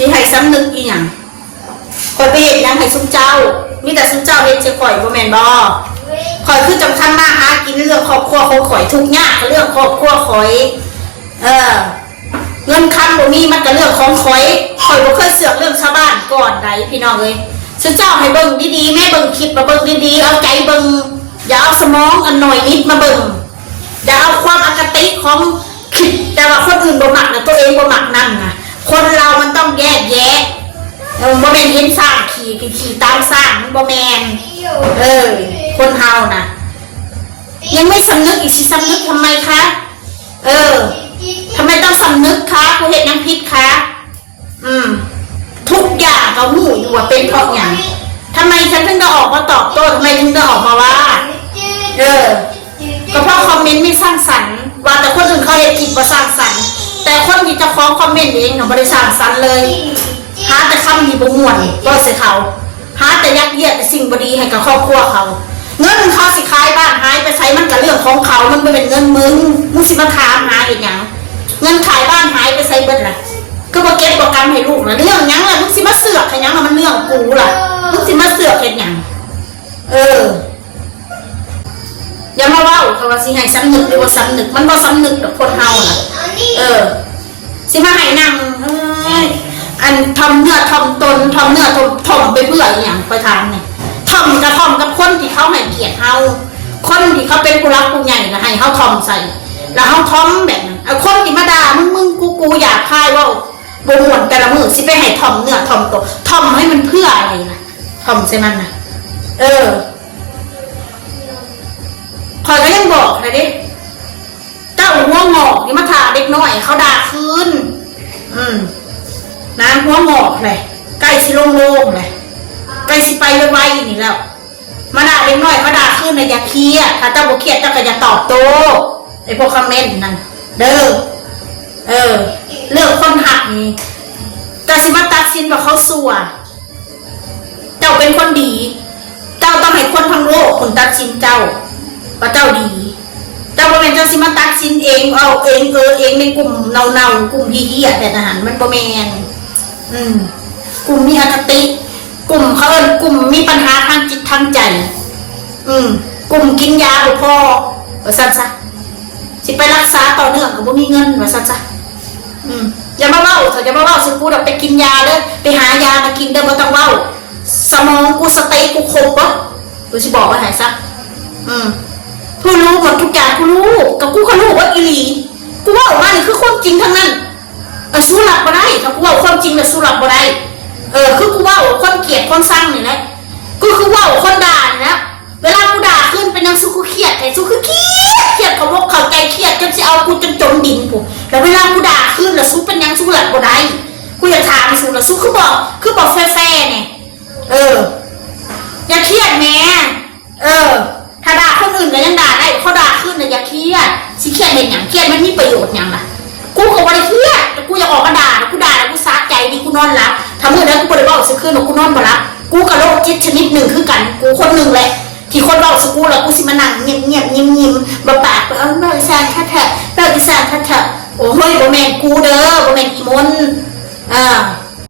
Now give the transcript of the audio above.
สิให้สำนึกอีหยังคอยไปเห็นยังให้ซุ้มเจ้ามีแต่ซุ้มเจ้าเห็นจะข่อยบ่แม่นบ่ข่อยคือจำคัญมาหากินเรื่องครอบครัวของข่อยทุกอย่างเรื่องครอบครัวข่อยเงินคันบ่มีมันก็เรื่องของข่อยบ่เคยเสือกเรื่องชาวบ้านก่อนใดพี่น้องเอ้ยซุ้มเจ้าให้เบิ่งดีๆแม่เบิ่งคลิปมาเบิ่งดีๆเอาใจเบิ่งอย่าเอาสมองอันหน่อยนิดมาเบิ่งอย่าเอาความอคติของคิดแต่ว่าคนอื่นบ่มักนะตัวเองบ่มักนั่นนะคนเรามันต้องแยกแยะบ่แม่นเห็นสร้างขี่ตามสร้างมันบ่แม่นคนเฮานะยังไม่สำนึกอีกสิสำนึกทำไมคะทำไมต้องสำนึกคะกูเห็นยังผิดคะทุกอย่างเขาหูอยู่ว่าเป็นเพราะอย่างทำไมฉันถึงได้ออกมาตอบโต้ทำไมถึงได้ออกมาว่าก็เพราะคอมเมนต์ไม่สร้างสรรค์ว่าแต่คนอื่นเขาเห็นผิดว่าสร้างสรรค์แต่คนที่จะฟ้องคอมเมนต์เองเขาไม่ได้สร้างสรรค์เลยหาแต่คำที่บ่ม่วนก็เสียเขาหาแต่ยัดเยียดแต่สิ่งบดีให้กับครอบครัวเขาเงินเขาสิขายบ้านหายไปใช้มันกับเรื่องของเขามันไม่เป็นเงินมึงสิมาถามหาอีกอย่างเงินขายบ้านหายไปใช้เบิดล่ะก็บ่เก็บบ่กำให้ลูกนะเรื่องยังล่ะมึงสิมาเสือกให้ยังมันเรื่องกูล่ะมึงสิมาเสือกเห็นยังอย่ามาว่าเขาว่าสิให้สำนึกหรือว่าสำนึกมันบ่สำนึกกับคนเฮาน่ะสิมาให้นั่งอันทำเนื้อทำตนทำเนื้อทำไปเพื่ออย่างไปทางเนี่ยทำกับคนที่เขาให้เกียรติเฮาคนที่เขาเป็นผู้รักผู้ใหญ่นะให้เฮาทำใส่แล้วเฮาทำแบบนั้นคนที่มาด่ามึงกูอยากพายว่าบ่ม่วนแต่ละมือสิไปให้ทำเนื้อทำตัวทำให้มันเพื่ออะไรล่ะทำใช่มันนะคอยก็ยังบอกเลยดิเจ้าหัวงอกนี่มาถ่าเด็กน้อยเขาด่าคืนน้ำหัวงอกเลยใกล้สิโล่งๆเลยใกล้สิไปไวๆนี่แล้วมาด่าเด็กน้อยเขาด่าคืนเลยอย่าเครียดถ้าเจ้าบ่เครียดเจ้าก็อย่าตอบโต้ไอ้พวกคอมเมนต์นั่นเด้อเรื่องคนหักนี่แต่สิมาตัดสินว่าเขาสั่วเจ้าเป็นคนดีเจ้าต้องให้คนทั้งโลกคนตัดสินเจ้าว่าเจ้าดีเจ้าบ่แม่นเจ้าสิมาตัดสินเองเอาเองในกลุ่มเน่ากลุ่มเหี้ยๆแต่ทหารมันบ่แม่นกลุ่มมีอคติกลุ่มเขากลุ่มมีปัญหาทางจิตทางใจกลุ่มกินยาบ่พอว่าซั่นซะสิไปรักษาต่อเนื่องก็บ่มีเงินว่าซั่นซะอย่ามาเว้าเถอะอย่ามาเว้าสิกูไปกินยาเด้อไปหายามากินเด้อบ่ต้องเว้าสมองกูสติกูครบบ่กูสิบอกว่าให้ซะผู้รู้หมดทุกอย่างกูรู้กับกูก็รู้ว่าอีหลีกูว่าออกมานี่คือความจริงทั้งนั้นสู้หลับบ่ได้ถ้ากูว่าความจริงน่ะสู้หลับบ่ได้คือกูว่าคนเกลียดคนสร้างนี่แหละกูคือว่าคนด่านี่นะเวลากูด่าขึ้นเป็นนางสู้กูเครียดไอ้สู้คือเครียดเขาบอกเขาใจเครียดจนสิเอากูจนจมดินกูแล้วเวลากูด่าขึ้นแล้วสู้เป็นยังสู้หลับบ่ได้กูอยากถามสู้แล้วสู้คือบอกแฟ่ๆเนี่ยอย่าเครียดแม่ถ้าด่าคนอื่นก็ยังด่าได้เขาด่าขึ้นเลยอย่าเครียดสิเครียดเห็นอย่างเครียดมันมีประโยชน์อย่างล่ะกูก็บ่ได้เครียดแต่กูอยากออกมาด่ากูด่าแล้วกูสะใจดีกูนอนหลับถ้ามื้อนั้นกูบ่ได้เว้าสิคืนกูนอนบ่หลับกูกับโรคจิตชนิดหนึ่งคือกันกูคนหนึ่งแหละที่คนเว้าสิกูแล้วกูสิมานั่งเงียบยิ้มบ่ปากเลิกซ่านแท้ๆเลิกอีสานแท้ๆโอ้ยบ่แม่นกูเด้อบ่แม่นอีมน